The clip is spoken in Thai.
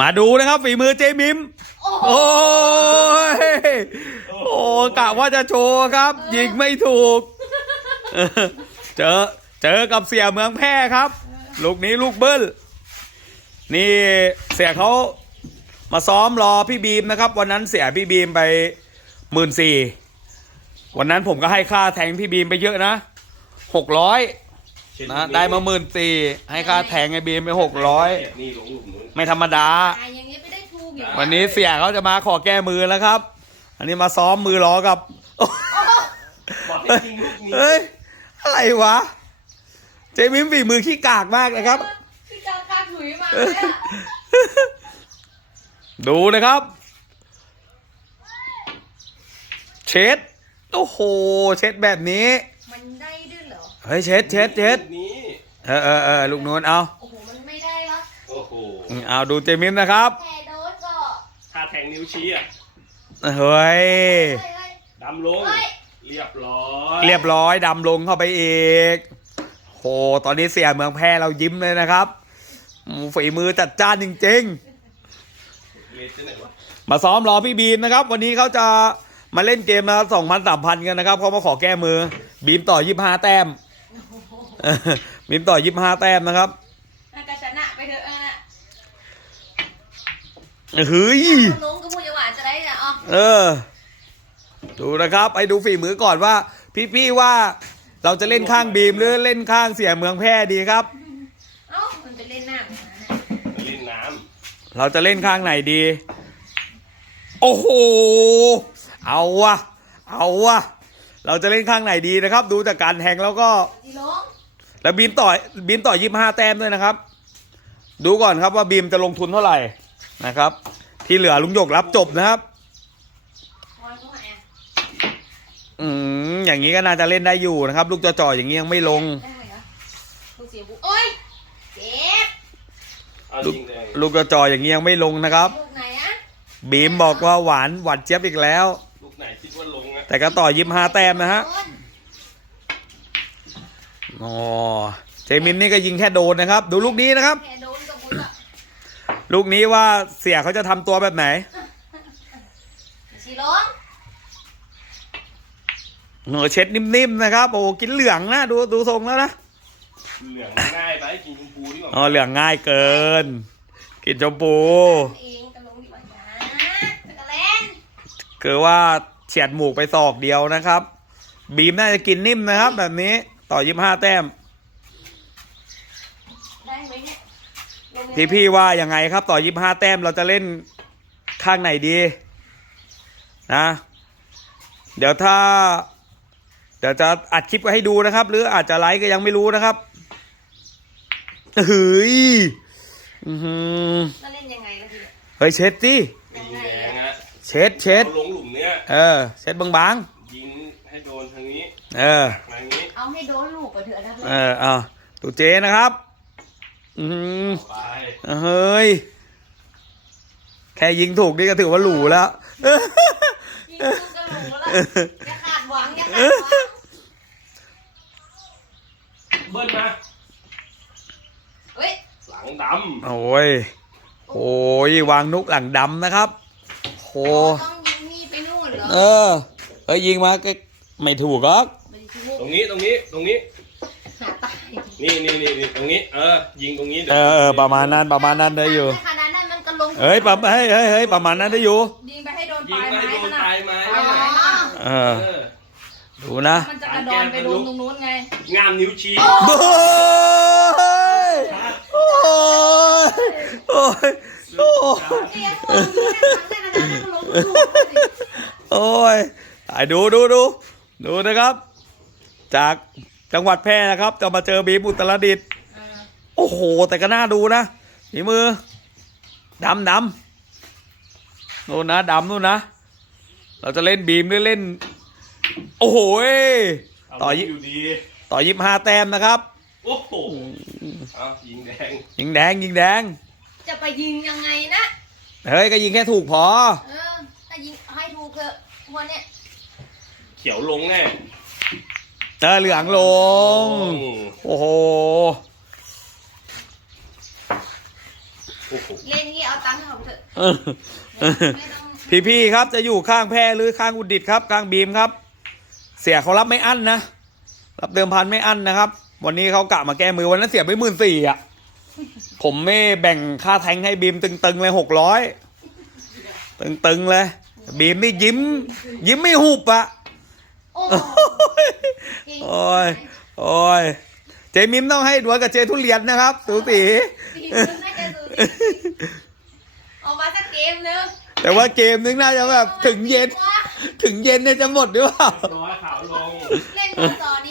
มาดูนะครับฝีมือเจมิมโอ้โหโอ้ยโอ้กะว่าจะโชว์ครับ ยิงไม่ถูก เจอเจอกับเสียเมืองแพร่ครับ ลูกนี้ลูกเบิ้ล นี่เสียเขามาซ้อมรอพี่บีมนะครับ วันนั้นเสียพี่บีมไปหมื่นสี่วันนั้นผมก็ให้ค่าแทงพี่บีมไปเยอะนะหกร้อย นะได้มาหมื่นสี่ให้ค่าแทงไอ้บีมไปหกร้อยนี่หลงหลุมนู้นไม่ธรรมดา ตายอย่างนี้ไม่ได้ถูกอีกวันนี้เสียเขาจะมาขอแก้มือแล้วครับ อันนี้มาซ้อมมือล้อกับ บอกให้ทิ้งลูกนี้เฮ้ย อะไรวะ เจมิมฝีมือขี้กากมากนะครับ พี่กากาถุยมาเลยอะดูนะครับ เช็ด โอ้โห เช็ดแบบนี้ ฮ้ยเช็ดเช็ดเช็ดลูกนี้เออเออเออลูกนู้นเอาโอ้โห มันไม่ได้ละโอ้โหเอาดูเจมิมนะครับแค่โดนก็ถ้าแทงนิ้วชี้อะเฮ้ย เฮ้ยเฮ้ยดำลง เฮ้ยเรียบร้อยเรียบร้อยดำลงเข้าไปอีกโหตอนนี้เสียเมืองแพร่เรายิ้มเลยนะครับอืมฝีมือจัดจ้านจริงๆเลสที่ไหนวะมาซ้อมรอพี่บีมนะครับ วันนี้เขาจะมาเล่นเกมนะสองพันสามพันกันนะครับเขามาขอแก้มือ บีมต่อยี่ห้าแต้ม เออบีมต่อยี่ห้าแต้มนะครับน่าจะชนะไปเถอะเออเฮ้ยลงก็พูดจะหวานจะได้เนี่ยอ๋อเออ ดูนะครับให้ดูฝีมือก่อนว่า พี่ๆว่าเราจะเล่นข้างบีมหรือเล่นข้างเสียเมืองแพร่ดีครับ เอ้ามันไปเล่นหน้าเหมือนกันนะไปเล่นน้เราจะเล่นข้างไหนดี โอ้โห เอาวะ เอาวะ เราจะเล่นข้างไหนดีนะครับ ดูจากการแทงแล้วก็จีลง แล้วบีมต่อบีมต่อยี่ห้าแต้มด้วยนะครับ ดูก่อนครับว่าบีมจะลงทุนเท่าไหร่นะครับ ที่เหลือลุงหยกรับจบนะครับพอยเข้ามาแอนอืมอย่างนี้ก็น่าจะเล่นได้อยู่นะครับ ลูกจ่อๆอย่างนี้ยังไม่ลงได้เหรอลูกเสียบุโอ้ยเจ็บำเอาลูกจริงแดงลูกจ่อๆอย่างนี้ยังไม่ลงนะครับลูกไหนอะบีมบอกว่าหวานหวานเจี๊ยบอีกแล้วลูกไหนคิดว่าลงอะแต่ก็ต่อยี่ห้าแต้มนะฮะโดน อ๋อเจมินนี่ก็ยิงแค่โดนนะครับ ดูลูกนี้นะครับ แค่โดนกับบุญอะลูกนี้ว่าเสียเขาจะทำตัวแบบไหนจีลงเออเช็ดนิ่มๆนะครับ โอ้กินเหลืองนะดูดูทรงแล้วนะเหลืองง่ายไปกินชมพูดีกว่าอ๋อเหลืองง่ายเกิน กินชมพู เองกระลงดีกว่าจ้าตะกะแลนคือว่าเฉียดหมูกไปศอกเดียวนะครับ บีมน่าจะกินนิ่มนะครับ แบบนี้ ต่อยี่ห้าแต้ม ได้ไหมเนี่ยลงยังไงพี่พี่ว่ายังไงครับ ต่อยี่ห้าแต้มเราจะเล่นข้างไหนดีนะเดี๋ยวถ้า เดี๋ยวจะอัดคลิปไว้ให้ดูนะครับ หรืออาจจะไลฟ์ก็ยังไม่รู้นะครับเฮ้ยอื้อหือแล้วเล่นยังไงล่ะทีเนี่ยเฮ้ยเช็ดสิยิยังงไงแดงอะอะเช็ดเช็ดอาลงหลุมเนี้ยเออเช็ดบางยิงให้โดนทางนี้ๆเออ ทางนี้ เอาให้โดนลูกก่อนเถอะนะเพื่เออนอเอาดูเจนะครับ อืมไปเฮ้ย แค่ยิงถูกนี่ก็ถือว่าหรูแล้ว ยิงลูกกระหนูแล้วอย่าขาดหวังอย่าขาดหวังเบิ้ลมาเฮ้ยหลังดโอ้ย โอ้ยวางนุกหลังดำนะครับ โห ต้องยิงนี่ไปนู่นเหรอ เออ เอ้ยยิงมาก็ไม่ถูกหรอกไม่ได้ถูกำ ตรงนี้ตรงนี้ตรงนี้ หาตายนี่นี่นี่นี่ตรงนี้ เออ ยิงตรงนี้เออเออประมาณนั้นประมาณนั้นได้อยู่ ขนาดนั้นมันก็ลงเฮ้ยประเฮ้ยเฮ้ยเฮ้ยประมาณนั้นได้อยู่ ยิงไปให้โดนยิปงลายไปไม้โดมันนปอะลายไม้อ๋อเออเออดูนะมันจะกระดอนไปโดนตรงนู้นไง งามนิ้วชี้โอ้ยโอ้ยโอ้ยโอ้ยเรียกพวกนี้นะขนาดนั้นก็ลงลูกเลยโอ้ยถ่ายดูดูดูดูนะครับ จากจังหวัดแพร่นะครับจะมาเจอบีมอุตรดิตถ์อ่าโอ้โห แต่ก็น่าดูนะฝีมือดำดำนู่นนะดำนู่นนะ เราจะเล่นบีมหรือเล่น โอ้โหยต่อเอายิอยู่ดีต่อยิบห้าแต้มนะครับ โอ้โหเอายิงแดง ยิงแดงยิงแดง จะไปยิงยังไงนะ เฮ้ย ก็ยิงแค่ถูกพอ เออถ้ายิงให้ถูกเถอะวันเนี้ยเขียวลงแน่ เออเหลืองลงโอ้โหโอ้โห เล่นงี้เอาตังค์ให้เขาไปเถอะเออเออไม่ต้องพี่ๆครับจะอยู่ข้างแพรหรือข้างอุดิตครับข้างบีมครับ เสียเขารับไม่อั้นนะรับเดิมพันไม่อั้นนะครับ วันนี้เขากะมาแก้มือวันนั้นเสียไปหมื่นสี่อะ ผมไม่แบ่งค่าแทงให้บีมตึงๆเลยหกร้อยตึงๆเลย บีมนี่ยิ้ม ยิ้มไม่หุบอะ โอ้โอ้ยโอ้ยเจมิมต้องให้ดวลกับเจทุเรียนนะครับสูสีทีมนึงน่าจะดูดิเอามาสักเกมนึงแต่ว่าเกมนึงน่าจะแบบถึงเย็น ถึงเย็นเนี่ยจะหมดหรือเปล่าร้อยขาวลง เล่นมือสอน